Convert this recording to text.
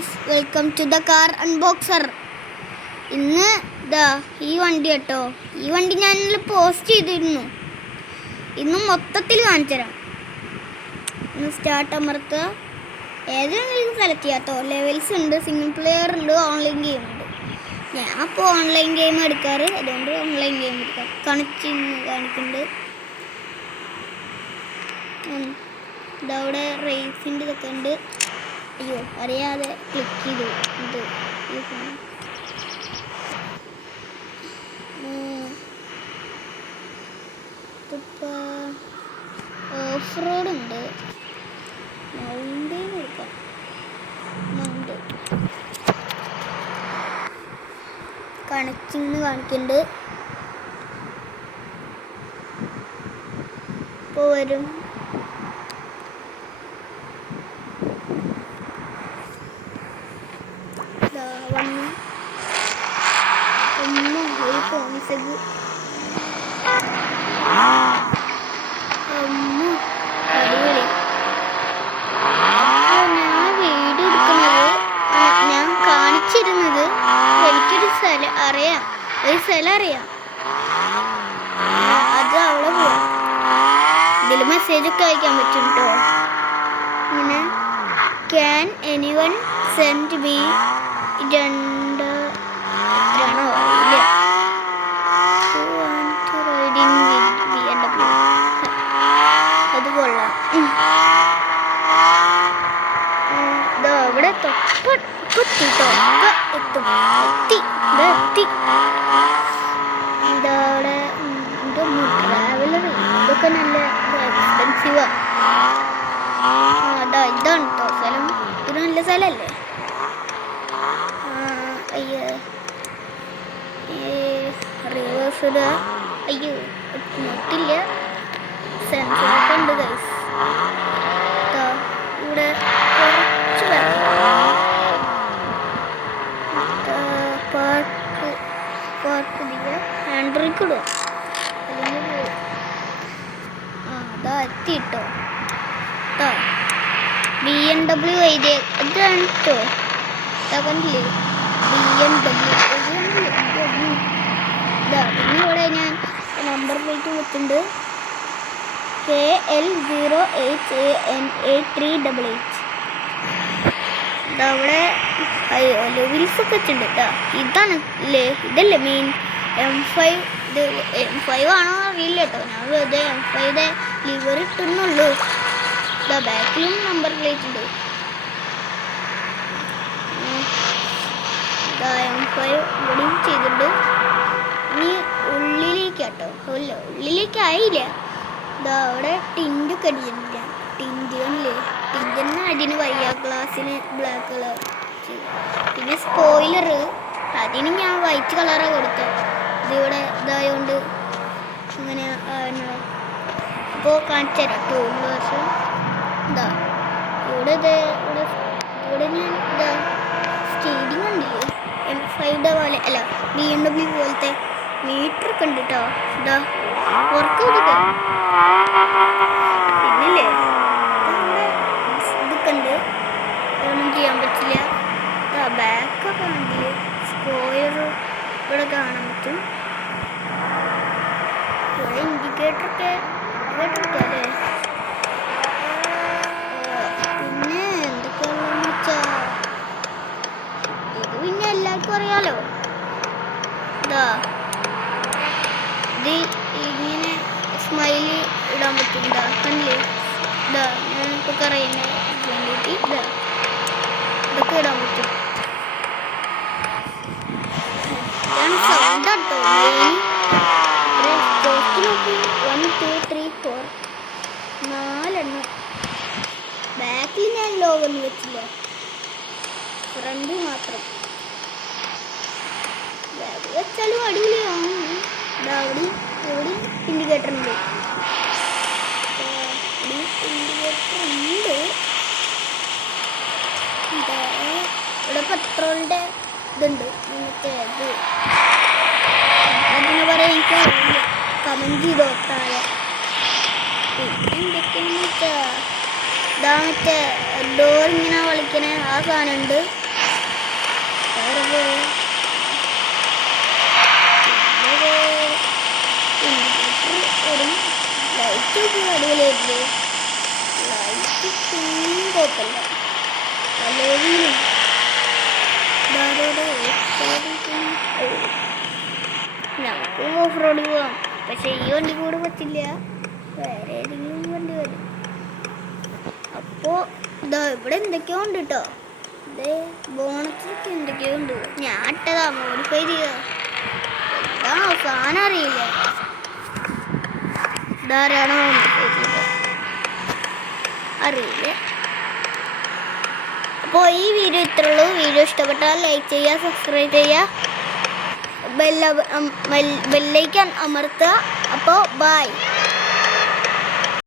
Guys, welcome to the car unboxer. ഇന്ന് ഈ വണ്ടി കേട്ടോ. ഈ വണ്ടി ഞാൻ പോസ്റ്റ് ചെയ്തിരുന്നു. ഇന്ന് മൊത്തത്തിൽ കാണിച്ചു തരാം. ഇന്ന് സ്റ്റാർട്ട് അമർത്തുക. ഏതെങ്കിലും സെലക്ട് ചെയ്യാം കേട്ടോ. ലെവൽസ് ഉണ്ട്, സിംഗിൾ പ്ലെയർ ഉണ്ട്, ഓൺലൈൻ ഗെയിം ഉണ്ട്. ഞാൻ അപ്പോൾ ഓൺലൈൻ ഗെയിം എടുക്കാറ്, അതുകൊണ്ട് ഓൺലൈൻ ഗെയിം എടുക്കാം. കാണിക്കുന്നുണ്ട്. ഇതവിടെ റേസിൻ്റെ ഇതൊക്കെ ഉണ്ട്. അയ്യോ, അറിയാതെ ക്ലിക്ക് ചെയ്തു. ഇത് ഈ ഫോൺ ഇതിപ്പോൾ ഓഫ് റോഡ് ഉണ്ട്. മൗണ്ടൻ എടുക്കാം. മൗണ്ടൻ കണക്റ്റിങ് കാണിക്കുന്നുണ്ട്. ഇപ്പോൾ വരും. അടിപൊളി. ഞാൻ കാണിച്ചിരുന്നത് എനിക്കൊരു സ്ഥലം അറിയാം. അത് അവിടെ പോവാം. ഇതിൽ മെസ്സേജൊക്കെ അയക്കാൻ പറ്റും കേട്ടോ. ഇങ്ങനെ ക്യാൻ എനിവൺ സെൻഡ് ബി അത് കൊള്ളാം. ഇവിടെ ഇതവിടെ ട്രാവലർ. ഇതൊക്കെ നല്ല എക്സ്പെൻസീവാ. ഇതാണ് കേട്ടോ സ്ഥലം. ഇത് നല്ല സ്ഥലമല്ലേ. അയ്യോ, റിവേഴ്സ് ഇടുക. അയ്യോ, നെറ്റില്ല. സെൻസറൊക്കെ ഉണ്ട് ഗൈസ്. ഇവിടെ കുറച്ച് പാർക്ക് ചെയ്യുക. ഹാൻഡ് ബ്രേക്ക് ഇടുക. അല്ലെങ്കിൽ അതാ എത്തിട്ടോ. BMW എഴുതിയ ഇതാണ് കേട്ടോ. കണ്ടില്ലേ, BMW. പിന്നെ ഇവിടെ ഞാൻ നമ്പർ പ്ലേറ്റ് കൊടുത്തിട്ടുണ്ട്. KL08ANA388. ഇതവിടെ ലെവൽസൊക്കെ വെച്ചിട്ടുണ്ട് കേട്ടോ. ഇതല്ലേ മെയിൻ M5. ഇത് M5 ആണോ അറിയില്ല കേട്ടോ. ഞാൻ വെറുതെ M5 ലിവർ ഇട്ടുന്നുള്ളൂ. ബാക്കിലും നമ്പർ പ്ലേറ്റ് ഉണ്ട്. M5 ഇവിടെയും ചെയ്തിട്ടുണ്ട്. ഇനി ഉള്ളിലേക്കാട്ടോ. അല്ല, ഉള്ളിലേക്കായില്ല. അവിടെ ടിൻ്റൊക്കെ അടിച്ചിട്ടില്ല. ടിൻ്റ് കണ്ടില്ലേ. ടിൻ്റിന് അടിന് വയ്യ. ഗ്ലാസ്സിന് ബ്ലാക്ക് കളർ. പിന്നെ സ്പോയിലർ, അതിന് ഞാൻ വൈറ്റ് കളറാണ് കൊടുത്തത്. ഇതിവിടെ ഇതായതുകൊണ്ട് ഇങ്ങനെ അപ്പോൾ കാണിച്ചു തരാം. ടൂൾ വേർഷൻ ഇവിടെ ഞാൻ സ്റ്റേഡിയം കണ്ടില്ലേ. M5 പോലെ അല്ല, BMW പോലത്തെ മീറ്ററൊക്കെ ഉണ്ട് കേട്ടോ. വർക്ക് ചെയ്തൊക്കെ പിന്നില്ലേ. ഇതൊക്കെ ഉണ്ട്. ഒന്നും ചെയ്യാൻ പറ്റില്ല. ബാക്കൊക്കെ കണ്ടില്ലേ. സ്പോയർ ഇവിടെ കാണാൻ പറ്റും. ഇവിടെ ഇൻഡിക്കേറ്ററൊക്കെ അല്ലേ. പിന്നെ എന്തൊക്കെയാണെന്ന് വെച്ചാൽ ഇത് പിന്നെ എല്ലാവർക്കും അറിയാലോ. ഇത് ഇങ്ങനെ സ്മൈലി ഇടാൻ പറ്റും. കണ്ടില്ലേ. ഞാനിപ്പോൾ പറയുന്ന വേണ്ടിയിട്ട് ഇതൊക്കെ ഇടാൻ പറ്റും. ഇതാണ് സൗണ്ട് കേട്ടോ. നോക്കി 1 2 3 4 4 ബാക്കിൽ ഞാൻ ലോഗൊന്നും വെച്ചില്ല. ഫ്രണ്ട് മാത്രം. ബാഗ് വെച്ചാലും അടിപൊളിയാണ്. അവിടെ ഇൻഡിക്കേറ്റർ ഉണ്ട്. ഇവിടെ പെട്രോളിൻ്റെ ഇതുണ്ട്. മറ്റേ ഇത് അതിനെ പറയാൻ എനിക്ക് കമൻറ്റ് ചെയ്തോ താഴെ. പിന്നെ എന്തൊക്കെയാണെന്ന് വെച്ചാൽ മറ്റേ ഡോർ ഇങ്ങനെ കളിക്കണ ആ സാധനമുണ്ട്. വേറെ പോയി ലൈറ്റ് ഒക്കെ അടിപൊളിയായിരുന്നു. ലൈറ്റ് ഫുള്ളും കുഴപ്പമില്ല. പലവീനും നമുക്ക് ഓഫ് റോഡ് പോവാം. പക്ഷെ ഈ വണ്ടി കൂടെ പറ്റില്ല, വേറെ ഏതെങ്കിലും വണ്ടി വരും. അപ്പോൾ ഇതാ ഇവിടെ എന്തൊക്കെയോ ഉണ്ട് കേട്ടോ. ഇതേ ബോണത്തിലൊക്കെ എന്തൊക്കെയോ ഉണ്ട്. ഞാൻ ഇട്ടതാ, മോഡിഫൈ ചെയ്താ. എന്താണോ സാധനം അറിയില്ല. ഇതാരാണോ മോഡിഫൈ ചെയ്തത് അറിയില്ല. അപ്പോൾ ഈ വീഡിയോ ഇത്രയുള്ളൂ. വീഡിയോ ഇഷ്ടപ്പെട്ടാൽ ലൈക്ക് ചെയ്യുക, സബ്സ്ക്രൈബ് ചെയ്യുക, ബെല്ലൈക്കൺ അമർത്തുക. അപ്പോൾ ബൈ.